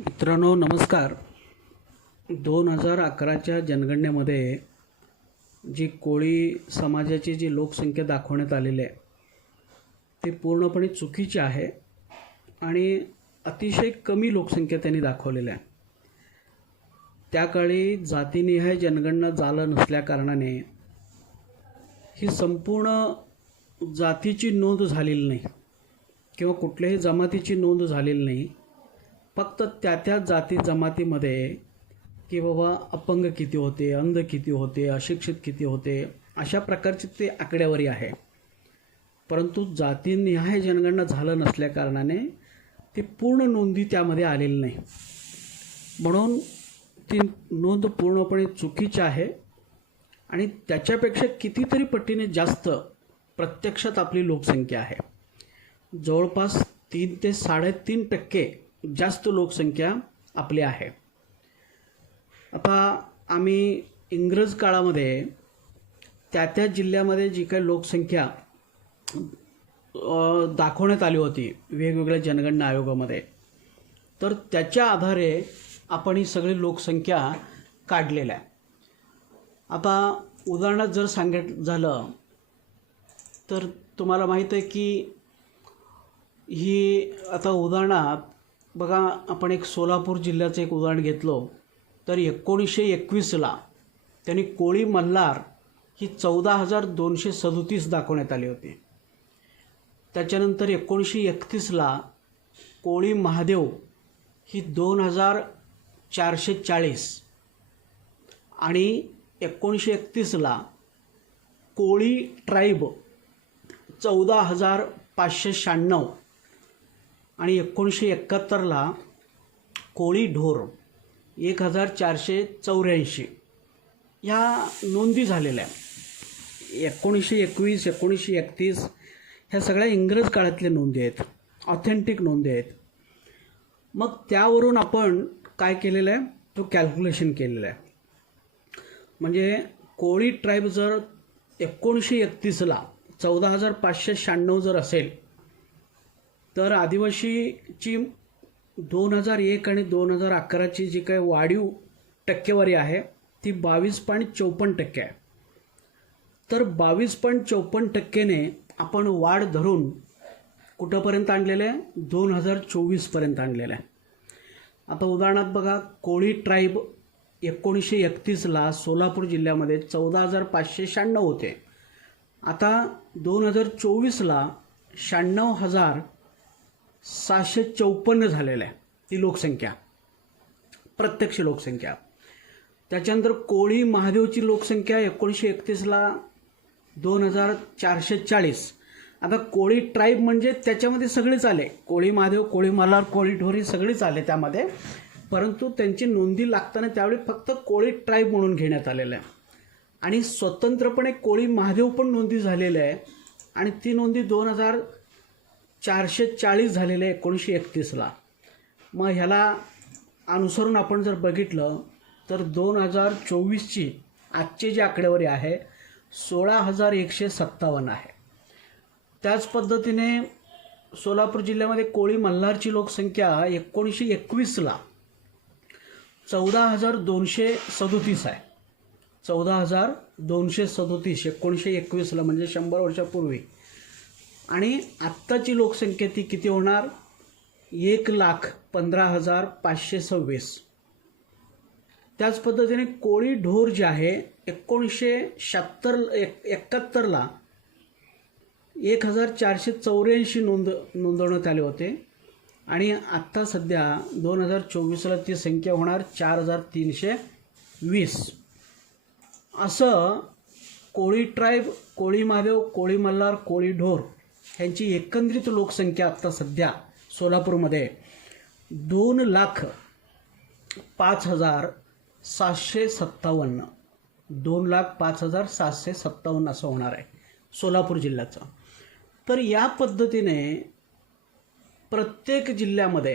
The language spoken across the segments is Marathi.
मित्रांनो नमस्कार. दोन हजार अकराच्या जनगणनेमध्ये जी कोळी समाजाची जी लोकसंख्या दाखवण्यात आलेली आहे ती पूर्णपणे चुकीची आहे आणि अतिशय कमी लोकसंख्या त्यांनी दाखवलेली आहे. त्याकाळी जातीनिहाय जनगणना झालं नसल्याकारणाने ही संपूर्ण जातीची नोंद झालेली नाही किंवा कुठल्याही जमातीची नोंद झालेली नाही. फक्त त्या त्या जाती जमातीमध्ये की बाबा अपंग किती होते अंध किती होते अशिक्षित किती होते अशा प्रकारची ते आकडेवारी आहे. परंतु जातीनिहाय जनगणना झालं नसल्याकारणाने ती पूर्ण नोंदी त्यामध्ये आलेली नाही. म्हणून ती नोंद पूर्णपणे चुकीची आहे आणि त्याच्यापेक्षा कितीतरी पटीने जास्त प्रत्यक्षात आपली लोकसंख्या आहे. जवळपास तीन ते साडेतीन टक्के जास्त लोकसंख्या आपली आहे. आता आम्ही इंग्रज काळामध्ये त्या त्या जिल्ह्यामध्ये जी काही लोकसंख्या दाखवण्यात आली होती वेगवेगळ्या जनगणना आयोगामध्ये तर त्याच्या आधारे आपण ही सगळी लोकसंख्या काढलेल्या आहे. आता उदाहरणात जर सांगत झालं तर तुम्हाला माहीत आहे की ही आता उदाहरणात बघा आपण एक सोलापूर जिल्ह्याचं एक उदाहरण घेतलं. तर एकोणीसशे एकवीसला त्यांनी कोळी मल्हार ही चौदा हजार दोनशे सदोतीस दाखवण्यात आली होती. त्याच्यानंतर एकोणीसशे एकतीसला कोळी महादेव ही दोन हजार चारशे चाळीस आणि एकोणीसशे एकतीसला कोळी ट्राईब चौदा हजार पाचशे शहाण्णव आणि एकोणीसशे एकाहत्तरला कोळी ढोर एक हजार चारशे चौऱ्याऐंशी ह्या नोंदी झालेल्या एकोणीसशे एकवीस एकोणीसशे एकतीस ह्या सगळ्या इंग्रज काळातल्या नोंदी आहेत. ऑथेंटिक नोंदी आहेत. मग त्यावरून आपण काय केलेलं आहे? तो कॅल्क्युलेशन केलेलं आहे. म्हणजे कोळी ट्राईब जर एकोणीसशे एकतीसला चौदा हजार पाचशे शहाण्णव जर असेल तर आदिवासीची दोन हजार एक आणि दोन हजार अकराची जी काही वाढीव टक्केवारी आहे ती बावीस पॉईंट चौपन्न टक्के आहे. तर बावीस पॉईंट चौपन्न टक्केने आपण वाढ धरून कुठंपर्यंत आणलेलं आहे? दोन हजार चोवीसपर्यंत आणलेलं आहे. आता उदाहरणार्थ बघा कोळी ट्राईब एकोणीसशे एकतीसला सोलापूर जिल्ह्यामध्ये चौदा हजार पाचशे शहाण्णव होते. आता दोन हजार चोवीसला शहाण्णव हजार सहाशे चौपन्न झालेलं आहे ती लोकसंख्या. प्रत्यक्ष लोकसंख्या. त्याच्यानंतर कोळी महादेवची लोकसंख्या एकोणीसशे एकतीसला दोन हजार चारशे चाळीस. आता कोळी ट्राईब म्हणजे त्याच्यामध्ये सगळेच आले. कोळी महादेव कोळी मल्हार कोळी ढोरी सगळेच आले त्यामध्ये. परंतु त्यांची नोंदी लागताना त्यावेळी फक्त कोळी ट्राईब म्हणून घेण्यात आलेलं आहे. आणि स्वतंत्रपणे कोळी महादेव पण नोंदी झालेलं आहे आणि ती नोंदी दोन हजार चारशे चाळीस झालेले एकोणीसशे एकतीसला. मग ह्याला अनुसरून आपण जर बघितलं तर दोन हजार चोवीसची आजची जी आकडेवारी आहे सोळा हजार एकशे सत्तावन्न आहे. त्याच पद्धतीने सोलापूर जिल्ह्यामध्ये कोळी मल्हारची लोकसंख्या एकोणीसशे एकवीसला चौदा हजार दोनशे सदोतीस आहे. चौदा हजार दोनशे सदोतीस एकोणीसशे एकवीसला म्हणजे शंभर वर्षापूर्वी. आणि आत्ताची लोकसंख्या ती किती होणार? एक लाख पंधरा हजार पाचशे सव्वीस. त्याच पद्धतीने कोळी ढोर जे आहे एकोणीसशे शहात्तर एक एकाहत्तरला एक हजार चारशे चौऱ्याऐंशी नोंद नोंदवण्यात आले होते. आणि आत्ता सध्या दोन हजार चोवीसला ती संख्या होणार चार हजार तीनशे वीस. असं कोळी ट्राईब कोळी महादेव कोळी मल्हार कोळी ढोर ह्यांची एकंदरीत लोकसंख्या आत्ता सध्या सोलापूरमध्ये दोन लाख पाच हजार सातशे सत्तावन्न दोन लाख पाच हजार सातशे सत्तावन्न असं होणार आहे सोलापूर जिल्ह्याचं. तर या पद्धतीने प्रत्येक जिल्ह्यामध्ये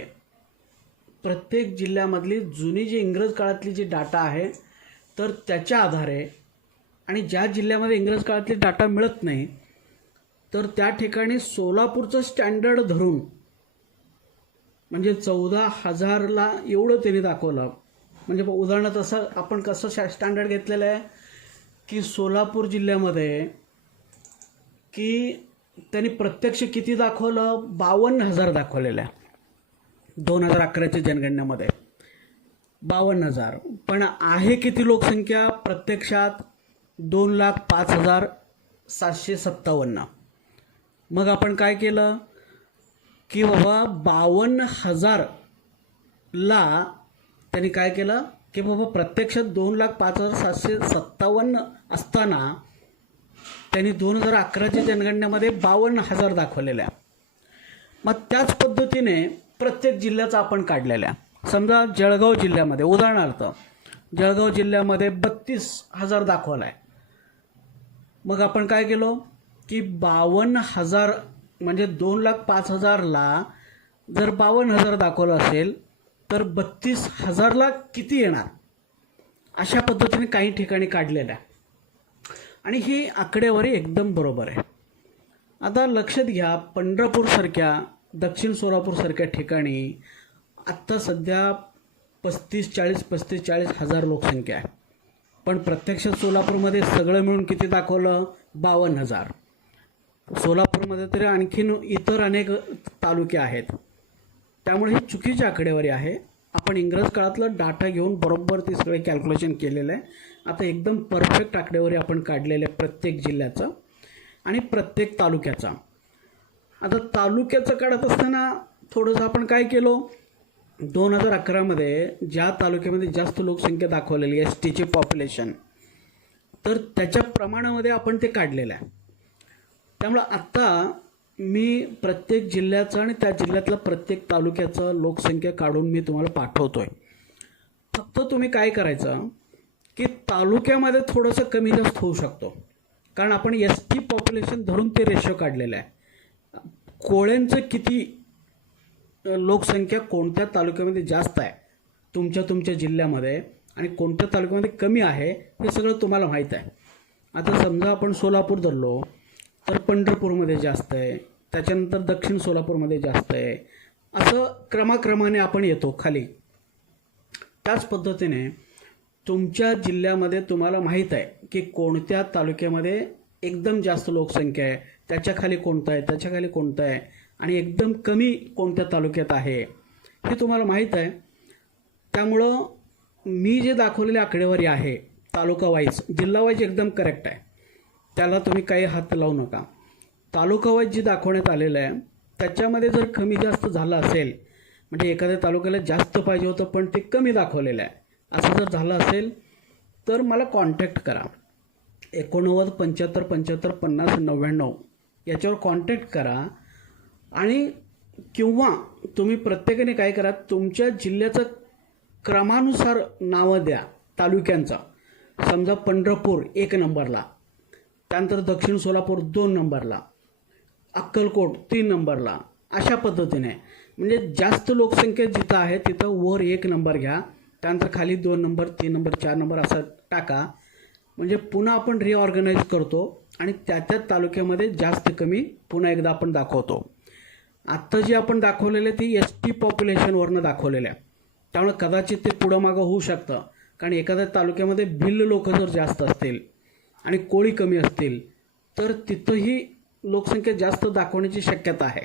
प्रत्येक जिल्ह्यामधली जुनी जी इंग्रज काळातली जी डाटा आहे तर त्याच्या आधारे आणि ज्या जिल्ह्यामध्ये इंग्रज काळातली डाटा मिळत नाही तर त्या ठिकाणी सोलापूरचं स्टँडर्ड धरून म्हणजे चौदा हजारला एवढं त्यांनी दाखवलं. म्हणजे उदाहरणार्थ असं आपण कसं शा स्टँडर्ड घेतलेलं आहे की सोलापूर जिल्ह्यामध्ये की त्यांनी प्रत्यक्ष किती दाखवलं? बावन्न हजार दाखवलेलं आहे. दोन हजार अकराच्या जनगणनेमध्ये. बावन्न हजार. पण आहे किती लोकसंख्या? प्रत्यक्षात दोन लाख पाच हजार सातशे सत्तावन्न. मग आपण काय केलं? की बाबा बावन्न हजारला त्यांनी काय केलं? की बाबा प्रत्यक्षात दोन लाख पाच हजार सातशे सत्तावन्न असताना त्यांनी दोन हजार अकराच्या जनगणनेमध्ये बावन्न हजार दाखवलेल्या. मग त्याच पद्धतीने प्रत्येक जिल्ह्याचा आपण काढलेल्या. समजा जळगाव जिल्ह्यामध्ये उदाहरणार्थ जळगाव जिल्ह्यामध्ये बत्तीस हजार दाखवला आहे मग आपण काय केलो? की बावन्न हजार म्हणजे दोन लाख पाच हजारला जर बावन्न हजार दाखवलं असेल तर बत्तीस हजारला किती येणार? अशा पद्धतीने काही ठिकाणी काढलेल्या. आहे आणि ही आकडेवारी एकदम बरोबर आहे. आता लक्षात घ्या पंढरपूरसारख्या दक्षिण सोलापूरसारख्या ठिकाणी आत्ता सध्या पस्तीस चाळीस पस्तीस चाळीस हजार लोकसंख्या आहे. पण प्रत्यक्षात सोलापूरमध्ये सगळं मिळून किती दाखवलं? बावन्न हजार. सोलापूरमध्ये तरी आणखीन इतर अनेक तालुके आहेत. त्यामुळे ही चुकीची आकडेवारी आहे. आपण इंग्रज काळातलं डाटा घेऊन बरोबर ते सगळे कॅल्क्युलेशन केलेलं आहे. आता एकदम परफेक्ट आकडेवारी आपण काढलेलं आहे प्रत्येक जिल्ह्याचं आणि प्रत्येक तालुक्याचा. आता तालुक्याचं काढत असताना थोडंसं आपण काय केलो? दोन हजार अकरामध्ये ज्या तालुक्यामध्ये जास्त लोकसंख्या दाखवलेली एस टीचे पॉप्युलेशन तर त्याच्या प्रमाणामध्ये आपण ते काढलेलं आहे. त्यामुळं आत्ता मी प्रत्येक जिल्ह्याचं आणि त्या जिल्ह्यातलं प्रत्येक तालुक्याचं लोकसंख्या काढून मी तुम्हाला पाठवतो आहे फक्त तुम्ही काय करायचं की तालुक्यामध्ये थोडंसं कमी जास्त होऊ शकतो. कारण आपण एस टी पॉप्युलेशन धरून ते रेशो काढलेलं आहे. कोळ्यांचं किती लोकसंख्या कोणत्या तालुक्यामध्ये जास्त आहे तुमच्या तुमच्या जिल्ह्यामध्ये आणि कोणत्या तालुक्यामध्ये कमी आहे हे सगळं तुम्हाला माहीत आहे. आता समजा आपण सोलापूर धरलो तर पंढरपूरमध्ये जास्त आहे. त्याच्यानंतर दक्षिण सोलापूरमध्ये जास्त आहे. असं क्रमाक्रमाने आपण येतो खाली. त्याच पद्धतीने तुमच्या जिल्ह्यामध्ये तुम्हाला माहीत आहे की कोणत्या तालुक्यामध्ये एकदम जास्त लोकसंख्या आहे. त्याच्याखाली कोणतं आहे? त्याच्याखाली कोणतं आहे? आणि एकदम कमी कोणत्या तालुक्यात आहे? हे तुम्हाला माहीत आहे. त्यामुळं मी जे दाखवलेली आकडेवारी आहे तालुका वाईज जिल्हा वाईज एकदम करेक्ट आहे. त्याला तुम्ही काही हात लावू नका. तालुकावाईज जे दाखवण्यात आलेलं आहे त्याच्यामध्ये जर कमी जास्त झालं असेल म्हणजे एखाद्या तालुक्याला जास्त पाहिजे होतं पण ते कमी दाखवलेलं आहे असं जर झालं असेल तर मला कॉन्टॅक्ट करा. एकोणनव्वद पंच्याहत्तर पंच्याहत्तर पन्नास नव्याण्णव याच्यावर कॉन्टॅक्ट करा. आणि किंवा तुम्ही प्रत्येकाने काय करा तुमच्या जिल्ह्याचं क्रमानुसार नावं द्या तालुक्यांचा. समजा पंढरपूर एक नंबरला. त्यानंतर दक्षिण सोलापूर दोन नंबरला अक्कलकोट तीन नंबरला अशा पद्धतीने. म्हणजे जास्त लोकसंख्या जिथं आहे तिथं वर एक नंबर घ्या. त्यानंतर खाली दोन नंबर तीन नंबर चार नंबर असं टाका. म्हणजे पुन्हा आपण रिऑर्गनाईज करतो आणि त्या त्या तालुक्यामध्ये जास्त कमी पुन्हा एकदा आपण दाखवतो. आत्ता जी आपण दाखवलेले ती एस टी पॉप्युलेशनवरनं दाखवलेलं. आहे त्यामुळे कदाचित ते पुढं मागं होऊ शकतं. कारण एखाद्या तालुक्यामध्ये भिल्ल लोक जर जास्त असतील आणि कोळी कमी असतील तर तिथंही लोकसंख्या जास्त दाखवण्याची शक्यता आहे.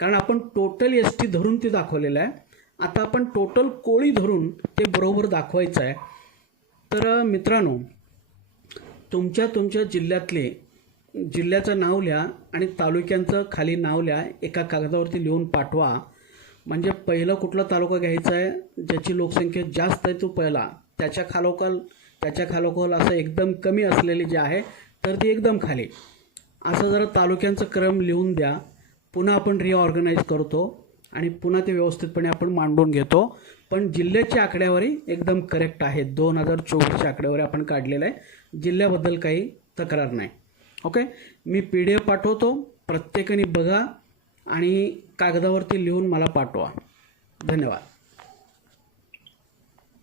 कारण आपण टोटल एस टी धरून ते दाखवलेलं आहे. आता आपण टोटल कोळी धरून ते बरोबर दाखवायचं आहे. तर मित्रांनो तुमच्या तुमच्या जिल्ह्यातले जिल्ह्याचं नाव लिहा आणि तालुक्यांचं खाली नाव लिहा. एका कागदावरती लिहून पाठवा. म्हणजे पहिलं कुठला तालुका घ्यायचा आहे ज्याची लोकसंख्या जास्त आहे तो पहिला. त्याच्या खालोखाल त्याच्या खालोखाल असं एकदम कमी असलेली जी आहे तर ती एकदम खाली. असं जरा तालुक्यांचं क्रम लिहून द्या. पुन्हा आपण रिऑर्गनाईज करतो आणि पुन्हा ते व्यवस्थितपणे आपण मांडून घेतो. पण जिल्ह्याची आकड्यावरी एकदम करेक्ट आहे. दोन हजार चोवीसच्या आकडेवारी आपण काढलेलं आहे. जिल्ह्याबद्दल काही तक्रार नाही. ओके मी पी डी एफ पाठवतो. प्रत्येकाने बघा आणि कागदावरती लिहून मला पाठवा. धन्यवाद.